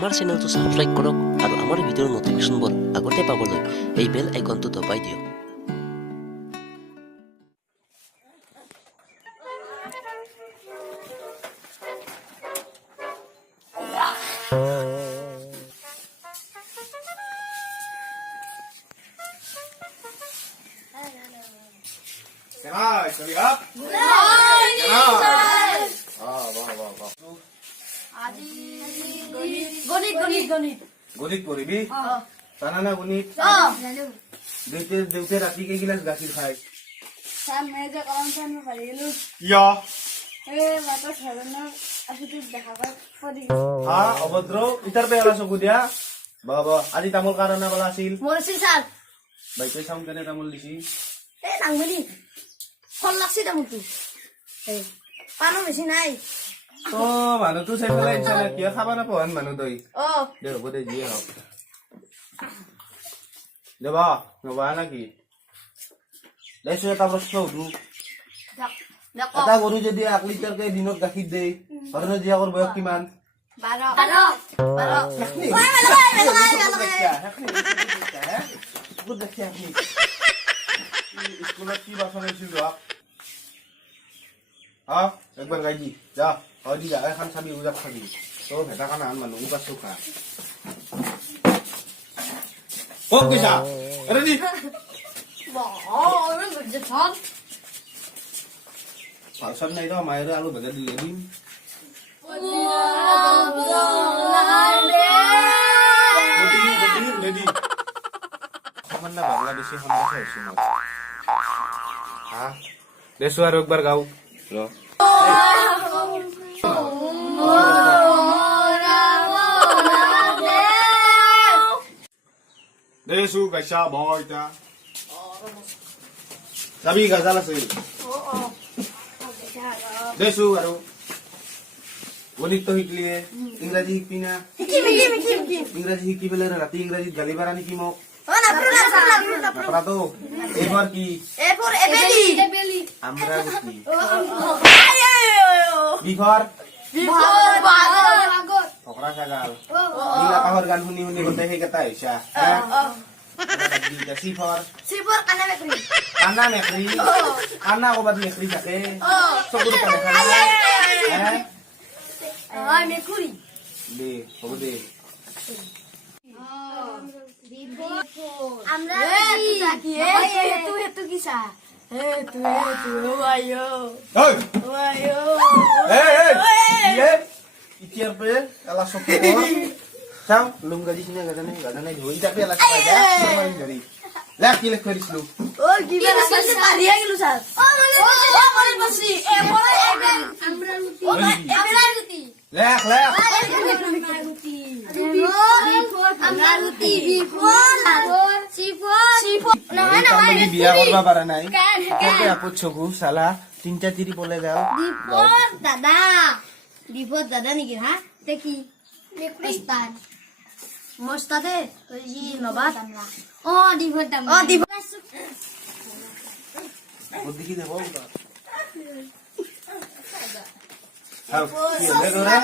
আমাৰ চেনেলটো সাবস্ক্ৰাইব কৰক আৰু আমাৰ ভিডিঅ'ৰ নটিফিকেশ্যনবোৰ আগতে পাবলৈ এই বেল আইকনটো দবাই দিয়ক। গণিত পঢ়িবি জানা না গণিত দেউতে ৰাতি কেইগিলাচ গাখীৰ খায় অভদ্ৰ ইটাৰ পেলা চকু দিয়া বাবা আজি তামোল কাৰণে বলা আছিল বাইকে চাম কেনে তামোল দিছি তো মানুহটো চাই পেলাই ইচ্ছা নাই কিয় খাবা নাপাহান মানুহ তই দে হ'ব দে যিয়ে হওক দেবা নবা নাকি দেছো এটা প্ৰশ্ন সুধো এটা গৰু যদি 1 লিটাৰকে দিনত গাখীৰ দিয়ে ঘৰৰ জীয়াকৰ বয়স কিমান স্কুলত কি বাচন হৈছিল একবাৰ গাই দি যা হয় দি যা এখন চাবি উজাক খাবি তোৰ ভেটা কানা আন মানুহ উপাস খা কক কৈছা ৰেডি পালছাৰ নাই ৰ মায়েৰে আলু ভাজা দিলে দিম ৰেডি সামান্য বাংলাদেশী সন্দেহ হৈছোঁ মই হা দেছো আৰু একবাৰ গাও ৰ দেছো গাইছা বইতা যাবি গাজাল আছে দেছো আৰু গণিতটো শিকলিয়ে ইংৰাজী শিকবি না ইংৰাজী শিকি পেলাই ৰাতি ইংৰাজীত গালি পাৰা নেকি মোক নাপাৰাতো এইবাৰ কি আমৰা কি বিঘৰ ফকৰা সাগাল নীলা কাহৰ গান শুনি শুনি গতে সেই কেটা হৈছা কানা মেকৰি কানা কবাত মেকৰি থাকে চকুৰ পৰা দেখা নাই দে হ'ব দে ইতিয়াৰ পে এলা চকু চাও লুম গাজি সিনা গাজা নাই ধৰি তাকে এলা চাই যা মই ধৰি লাখ কি লেখ কৰিছিলো লেখ লেখ বিয়া কৰবা পাৰা নাই আপদ চকু চালা 3-3 পলে যাও দাদা নেকি হা দেখি মস্তাদে নবাদ ডিভৰ দাম দেখি দেব হাও কি হলে রে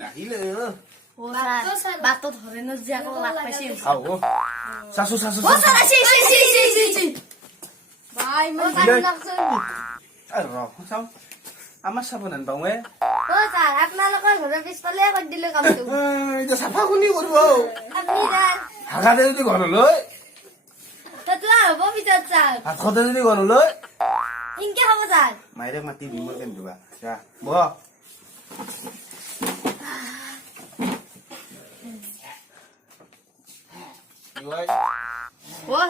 নাহিলে বাতত ধরে ন যে আকৌ লাগ পাইছে আও সাসু সাসু ভাই মই কাটি লাগছে আৰু চাও আমাৰ সাবধান পাওঁ স্যাৰ আপোনালোকৰ ঘৰৰ পিছফালে কৰি দিলে কামটো এটা সাফা কোনি কৰিব আপনি যান হাগাতে যদি ঘৰলৈ ততলা হ'ব ভিতৰত স্যাৰ হাততে যদি ঘৰলৈ ইনকে হ'ব স্যাৰ মাইৰে মাতি বিমৰ কেন দিবা যা ব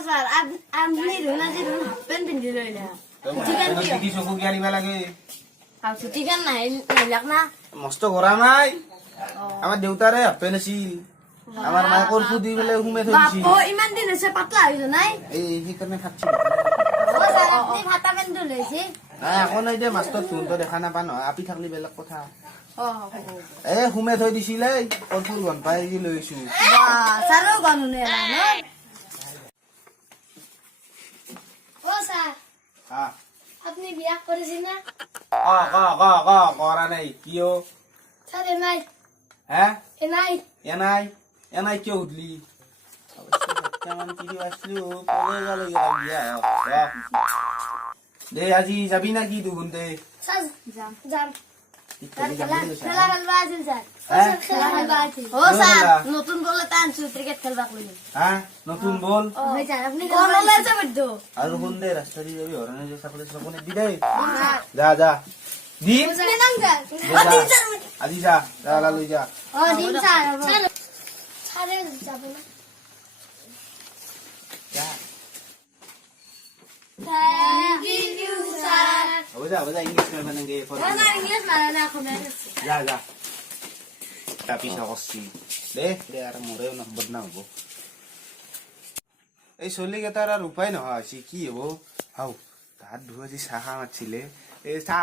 স্যাৰ আপনি ৰুনাজি পেন পিন্ধি লইলা কি চকু কি আনিব লাগে আৰু ছুটি কান নাই নাইলাক না মস্ত কৰা নাই আমাৰ দেউতাৰে হাপেন আছিল আমাৰ মায়ে কৰফু দি পেলাই সোমাই থৈ দিছিল বাপ ইমান দিন হৈছে পাতলা হৈ নাই এই সেইকাৰণে ফাটছি স্যাৰ আপনি ভাতা পেন লৈছে নাই আকৌ নাই দে মাষ্টৰ তুহঁত দেখা নাপা নহয় আপি থাকলি বেলেগ কথা অ সোমাই থৈ দিছিলে কৰফুৰ গন পাই লৈছো স্যারও গনুনে না স্যার হা আপনি বিয়া করেছেন না করা নাই কিয় স্যার এনাই হ্যাঁ এনাই এনাই এনাই কিয় উঠলি কেমন কি আসলো পরে গেল বিয়া দে আজি যাবি নাকি দুগুনতে স্যার যাম যাম ইত্যাদি খেলা যাবি খেলা খেলবা আছিল স্যার হ্যাঁ? খেলা খেলবা আছিল ও খেলা স্যার খেলা। নতুন বলে টান ক্রিকেট খেলবা কইলো হ্যাঁ নতুন বল ওই স্যার আপনি কোন বলে যাবে তো আর কোন দে রাস্তা দিয়ে যাবি হরনে যে সকলে সকলে দি দে যা যা দিন নাম স্যার যা আজি যা যা লালুই যা ও দিন স্যার স্যার স্যার যাবে না যা থ্যাংক ইউ স্যার হবে যা ইংলিশ में बनेंगे না না ইংলিশ মানে না এখন যা যা tapi সহসি দে আর মরে না বদনাম হবো এই চলি কেইটাৰ আৰু উপায় নহয় কি হব হাও তাত ধুৱা যি চাহ মাছিলে এই চাহ